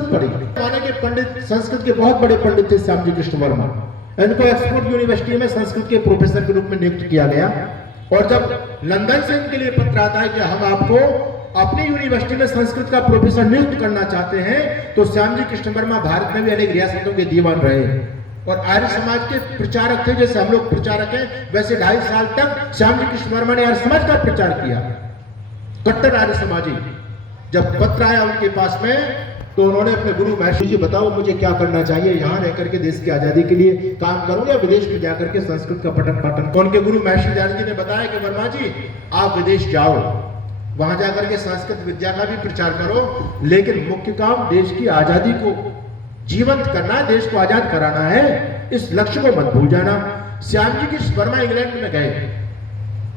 संस्कृत पढ़ी। जमाने के पंडित, संस्कृत के बहुत बड़े पंडित थे श्याम जी कृष्ण वर्मा। इनको ऑक्सफोर्ड यूनिवर्सिटी में संस्कृत के प्रोफेसर के रूप में नियुक्त किया गया। और जब लंदन से इनके लिए पत्र आता है कि हम आपको अपनी यूनिवर्सिटी में संस्कृत का प्रोफेसर नियुक्त करना चाहते हैं, तो श्याम जी कृष्ण वर्मा भारत में भी अनेक रियासतों के दीवान रहे और आर्य समाज के प्रचारक थे। जैसे हम लोग प्रचारक हैं, वैसे 2.5 साल तक श्याम जी कृष्ण वर्मा ने आर्य समाज का प्रचार किया, कट्टर आर्य समाजी। जब पत्र आया उनके पास में, तो उन्होंने अपने गुरु महर्षि जी, बताओ मुझे क्या करना चाहिए, यहाँ रह करके देश की आजादी के लिए काम करूं या विदेश में जाकर के संस्कृत का पठन पाठन। तो उनके गुरु महर्षि दयानंद जी ने बताया कि वर्मा जी आप विदेश जाओ, वहां जाकर के संस्कृत विद्या का भी प्रचार करो, लेकिन मुख्य काम देश की आजादी को जीवंत करना है, देश को आजाद कराना है, इस लक्ष्य को मत भूल जाना। श्याम जी कृष्ण वर्मा इंग्लैंड में गए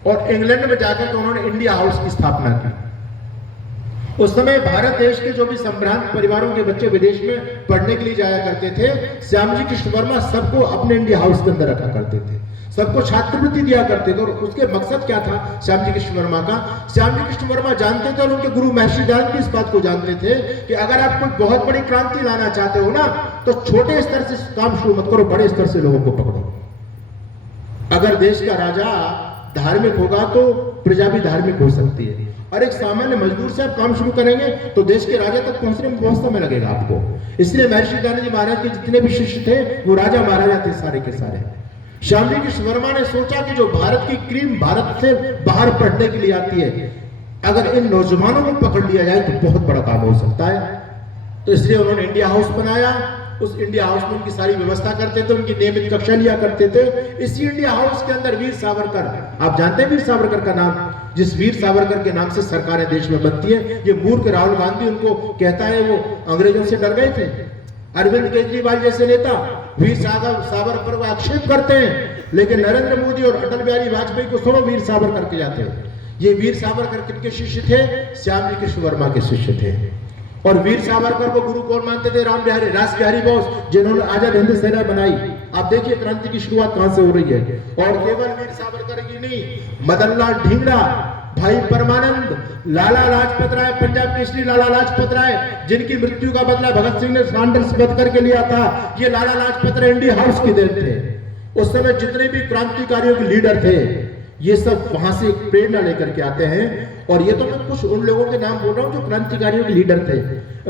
और इंग्लैंड में जाकर के उन्होंने इंडिया हाउस की स्थापना की। उस समय भारत देश के जो भी संभ्रांत परिवारों के बच्चे विदेश में पढ़ने के लिए जाया करते थे, श्याम जी कृष्ण वर्मा सबको अपने इंडिया हाउस के अंदर रखा करते थे, सबको छात्रवृत्ति दिया करते थे। और उसके मकसद क्या था श्याम जी कृष्ण वर्मा का? श्याम जी कृष्ण वर्मा जानते थे और उनके गुरु महर्षि दयानंद भी इस बात को जानते थे कि अगर आप कोई बहुत बड़ी क्रांति लाना चाहते हो ना, तो छोटे स्तर से काम शुरू मत करो, बड़े स्तर से लोगों को पकड़ो। अगर देश का राजा धार्मिक होगा तो प्रजा भी धार्मिक हो सकती है, और एक सामान्य मजदूर से आप काम शुरू करेंगे तो देश के राजा तक पहुंचने में बहुत समय लगेगा आपको। इसलिए महर्षि दयानंद जी महाराज के जितने भी शिष्य थे वो राजा महाराजा थे सारे के सारे। श्याम जी कृष्ण वर्मा ने सोचा कि जो भारत की क्रीम भारत से बाहर पढ़ने के लिए आती है, अगर इन नौजवानों को पकड़ लिया जाए तो बहुत बड़ा काम हो सकता है। तो इसलिए उन्होंने इंडिया हाउस बनाया। उस इंडिया हाउस में उनकी सारी व्यवस्था करते थे, उनकी नियमित कक्षा लिया करते थे। इसी इंडिया हाउस के अंदर वीर सावरकर, आप जानते हैं वीर सावरकर का नाम, जिस वीर सावरकर के नाम से सरकारें देश में बनती है। ये मूर्ख राहुल गांधी उनको कहता है वो अंग्रेजों से डर गए थे। अरविंद केजरीवाल जैसे नेता वीर सावरकर को आक्षेप करते हैं, लेकिन नरेंद्र मोदी और अटल बिहारी वाजपेयी को सुनो वीर सावरकर के जाते हैं। ये वीर सावरकर किनके शिष्य थे? श्याम जी कृष्ण वर्मा के शिष्य थे। और वीर सावरकर को गुरु कौन मानते थे? रास बिहारी बोस, जिन्होंने आजाद हिंद सेना बनाई। आप देखिए क्रांति की शुरुआत कहां से हो रही है। और केवल वीर सावरकर की नहीं, मदन लाल ढींगरा, भाई परमानंद, लाला लाजपत राय, पंजाब केसरी लाला लाजपत राय, जिनकी मृत्यु का बदला भगत सिंह ने फ्लांडर्स बंद करके लिया था, ये लाला लाजपत राय इंडिया हाउस के देन थे। उस समय जितने भी क्रांतिकारियों के लीडर थे, ये सब वहां से प्रेरणा लेकर के आते हैं। और ये तो मैं कुछ उन लोगों के नाम बोल रहा हूं जो क्रांतिकारियों के लीडर थे,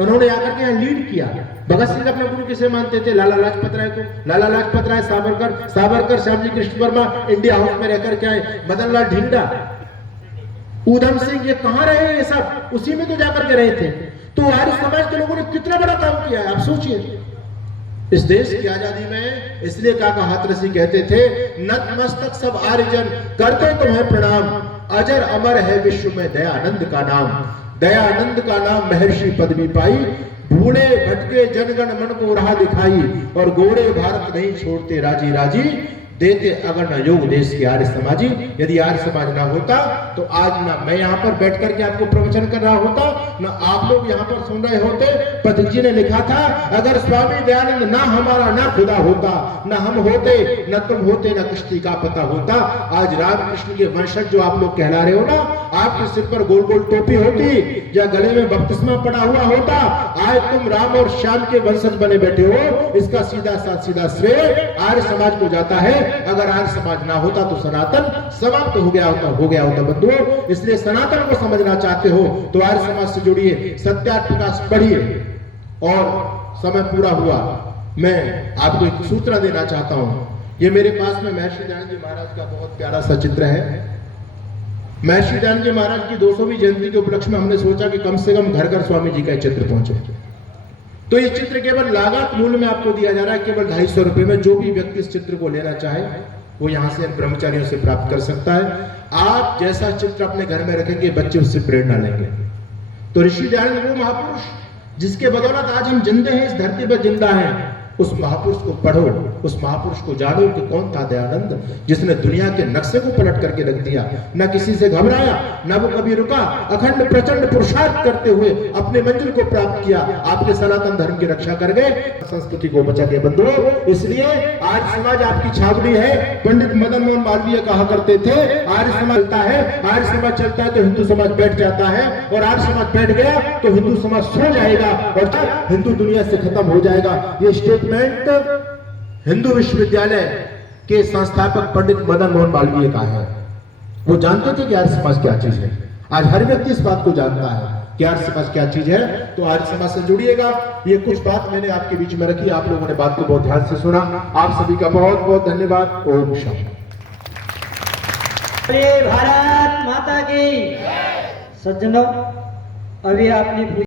उन्होंने आकर के यहाँ लीड किया। भगत सिंह अपने गुरु किसे मानते थे? लाला लाजपत राय को। लाला लाजपत राय, सावरकर श्याम जी कृष्ण वर्मा इंडिया हाउस में रहकर के आए। मदन लाल ढींगरा, ऊधम सिंह, ये कहां रहे? ये सब उसी में तो जाकर के रहे थे। तो आर्य समाज के लोगों ने कितना बड़ा काम किया है, आप सोचिए इस देश की आजादी में। इसलिए काका हाथरसी कहते थे, नतमस्तक सब आर्यजन करते तुम्हें प्रणाम, अजर अमर है विश्व में दयानंद का नाम। दयानंद का नाम महर्षि पदवी पाई, भूले भटके जनगण मन को राह दिखाई, और गोरे भारत नहीं छोड़ते राजी राजी, देते अगर न योग देश के आर्य समाजी। यदि आर्य समाज ना होता तो आज ना मैं यहाँ पर बैठ करके आपको प्रवचन कर रहा होता, ना आप लोग यहाँ पर सुन रहे होते। पथिक जी ने लिखा था, अगर स्वामी दयानंद ना हमारा ना खुदा होता, ना हम होते, न तुम होते, न कश्ती का पता होता। आज रामकृष्ण के वंशज जो आप लोग कहला रहे हो ना, आपके सिर पर गोल गोल टोपी होती या गले में बपतिस्मा पड़ा हुआ होता, आज तुम राम और श्याम के वंशज बने बैठे हो। इसका सीधा श्रेय आर्य समाज को जाता है। अगर आर्य समाज ना होता तो सनातन समाप्त हो गया होता बंधुओं। इसलिए सनातन को समझना चाहते हो तो आर्य समाज से जुड़िए, सत्यार्थ प्रकाश पढ़िए। और समय पूरा हुआ, मैं आपको एक सूचना देना चाहता हूं। ये मेरे पास में महर्षि दयानंद जी महाराज का बहुत प्यारा सा चित्र है। महर्षि दयानंद जी महाराज की 200वीं जयंती के उपलक्ष्य में हमने सोचा कि कम से कम घर घर स्वामी जी का चित्र पहुंचे। तो ये चित्र केवल लागत मूल्य में आपको दिया जा रहा है, केवल 250 रुपए में। जो भी व्यक्ति इस चित्र को लेना चाहे वो यहाँ से ब्रह्मचारियों से प्राप्त कर सकता है। आप जैसा चित्र अपने घर में रखेंगे, बच्चे उससे प्रेरणा लेंगे। तो ऋषि दयानंद वो महापुरुष जिसके बदौलत आज हम जिंदे हैं, इस धरती पर जिंदा हैं, उस महापुरुष को पढ़ो, उस महापुरुष को जानो कि कौन था दयानंद, जिसने दुनिया के नक्शे को पलट करके रख दिया, न किसी से घबराया, न वो कभी रुका, अखंड प्रचंड पुरुषार्थ करते हुए अपने मंजिल को प्राप्त किया, आपके सनातन धर्म की रक्षा कर गए, संस्कृति को बचा के बंधुओं। इसलिए आर्य समाज आपकी छावनी है। पंडित मदन मोहन मालवीय कहा करते थे, आर्य समाज चलता है, आर्य समाज चलता है तो हिंदू समाज बैठ जाता है, और आर्य समाज बैठ गया तो हिंदू समाज सो जाएगा और हिंदू दुनिया से खत्म हो जाएगा। ये स्टेटमेंट हिंदू विश्वविद्यालय के संस्थापक पंडित मदन मोहन मालवीय का है। वो जानते थे कि आर्य समाज क्या चीज है। आज हर व्यक्ति इस बात को जानता है कि आर्य समाज क्या चीज है। तो आर्य समाज से जुड़िएगा। ये कुछ बात मैंने आपके बीच में रखी, आप लोगों ने बात को बहुत ध्यान से सुना। आप सभी का बहुत बहुत धन्यवाद। ओम शांति। भारत माता की। सज्जनों, अभी आपने